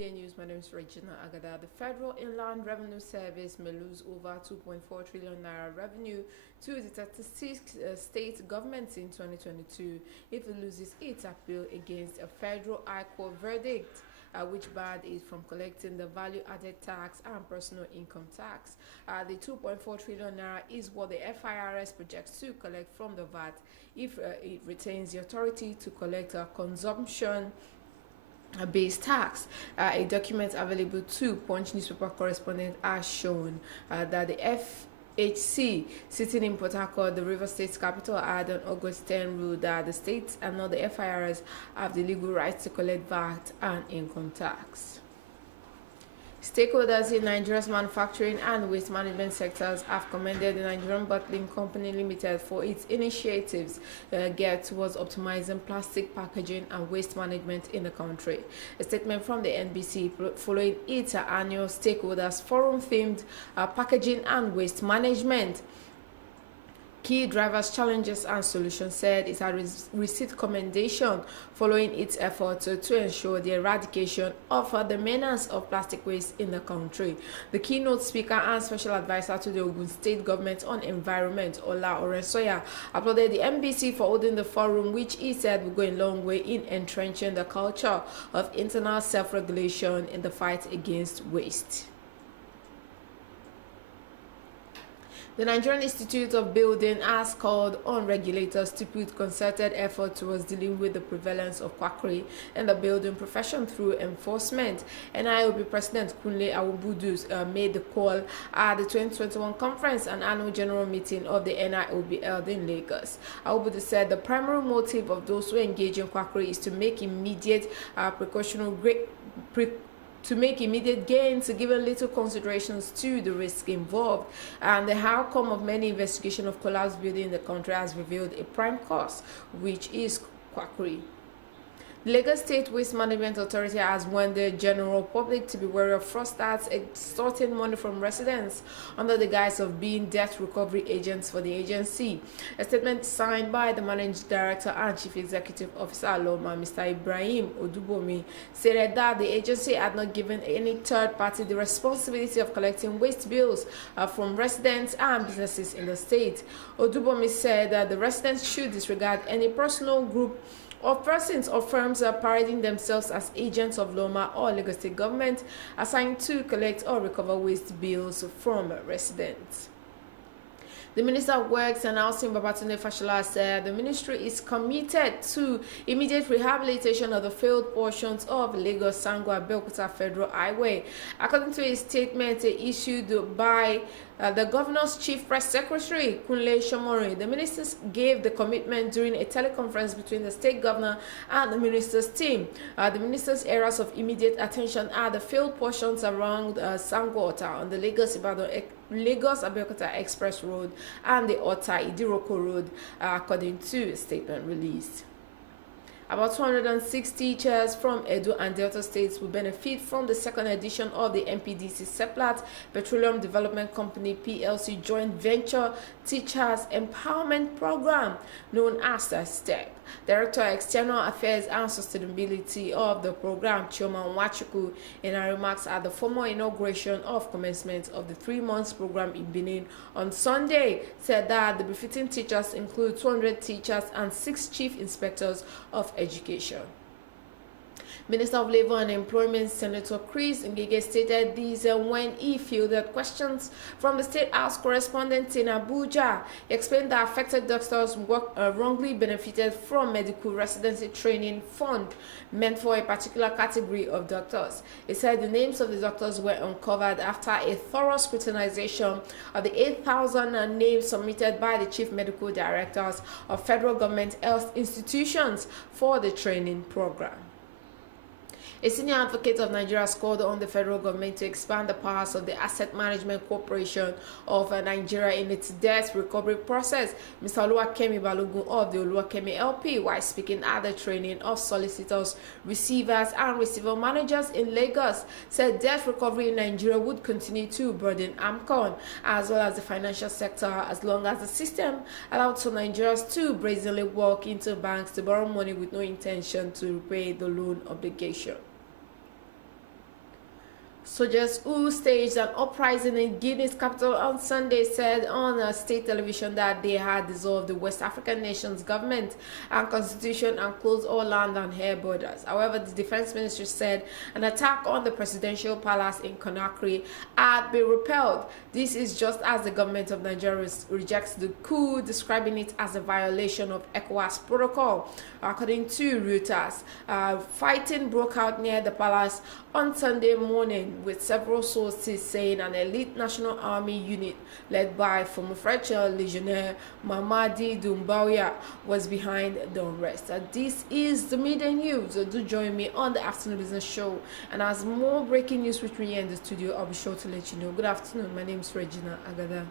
Midday News. My name is Regina Agada. The Federal Inland Revenue Service may lose over 2.4 trillion naira revenue to the 36 state governments in 2022 if it loses its appeal against a federal high court verdict, which barred it from collecting the value-added tax and personal income tax. The 2.4 trillion naira is what the FIRS projects to collect from the VAT if it retains the authority to collect consumption based tax. A document available to Punch newspaper correspondent has shown that the FHC sitting in Port Harcourt, the River State's capital, had on August 10 ruled that the states and not the FIRS have the legal right to collect VAT and income tax. Stakeholders in Nigeria's manufacturing and waste management sectors have commended the Nigerian Bottling Company Limited for its initiatives geared towards optimizing plastic packaging and waste management in the country. A statement from the NBC following its annual Stakeholders Forum themed Packaging and Waste Management Key Drivers, Challenges and Solutions said it had received commendation following its efforts to ensure the eradication of the menace of plastic waste in the country. The keynote speaker and special advisor to the Ogun State government on environment, Ola Orensoya, applauded the NBC for holding the forum, which he said will go a long way in entrenching the culture of internal self-regulation in the fight against waste. The Nigerian Institute of Building has called on regulators to put concerted effort towards dealing with the prevalence of quackery in the building profession through enforcement. NIOB President Kunle Awubudu made the call at the 2021 conference and annual general meeting of the NIOB held in Lagos. Awubudu said the primary motive of those who engage in quackery is to make immediate gains, given little considerations to the risk involved, and the outcome of many investigations of collapsed buildings in the country has revealed a prime cause, which is quackery. The Lagos State Waste Management Authority has warned the general public to be wary of fraudsters extorting money from residents under the guise of being debt recovery agents for the agency. A statement signed by the Managing Director and Chief Executive Officer Loma, Mr. Ibrahim Odubomi, stated that the agency had not given any third party the responsibility of collecting waste bills from residents and businesses in the state. Odubomi said that the residents should disregard any personal, group of persons or firms are parading themselves as agents of Loma or Lagos State government assigned to collect or recover waste bills from residents. The Minister of Works and Housing, Babatunde Fashola, said the ministry is committed to immediate rehabilitation of the failed portions of Lagos-Sango-Abeokuta Federal Highway. According to a statement issued by the Governor's Chief Press Secretary, Kunle Shomori, the ministers gave the commitment during a teleconference between the state governor and the minister's team. The minister's areas of immediate attention are the failed portions around Sango-Ota on the Lagos-Abeokuta Express Road and the Ota-Idiroko Road, according to a statement released. About 206 teachers from Edo and Delta states will benefit from the second edition of the NPDC Seplat Petroleum Development Company PLC Joint Venture Teachers Empowerment Program, known as STEP. Director of External Affairs and Sustainability of the program, Chioma Nwachukwu, in her remarks at the formal inauguration of commencement of the 3-month program in Benin on Sunday, said that the befitting teachers include 200 teachers and 6 chief inspectors of education. Minister of Labour and Employment Senator Chris Ngige stated this when he fielded questions from the State House correspondent in Abuja. He explained that affected doctors wrongly benefited from medical residency training fund meant for a particular category of doctors. He said the names of the doctors were uncovered after a thorough scrutinization of the 8,000 names submitted by the chief medical directors of federal government health institutions for the training program. A senior advocate of Nigeria has called on the federal government to expand the powers of the Asset Management Corporation of Nigeria in its debt recovery process. Mr. Oluwakemi Balogun of the Oluwakemi LP, while speaking at the training of solicitors, receivers, and receiver managers in Lagos, said debt recovery in Nigeria would continue to burden AMCON as well as the financial sector as long as the system allowed some Nigerians to brazenly walk into banks to borrow money with no intention to repay the loan obligation. Soldiers who staged an uprising in Guinea's capital on Sunday said on state television that they had dissolved the West African nation's government and constitution and closed all land and air borders. However, the defense ministry said an attack on the presidential palace in Conakry had been repelled. This is just as the government of Nigeria rejects the coup, describing it as a violation of ECOWAS protocol. According to Reuters, fighting broke out near the palace on Sunday morning, with several sources saying an elite National Army unit led by former French legionnaire Mamadi Doumbouya was behind the unrest. This is the midday news. Do join me on the Afternoon Business Show, and as more breaking news reach me here in the studio, I'll be sure to let you know. Good afternoon. My name is Regina Agada.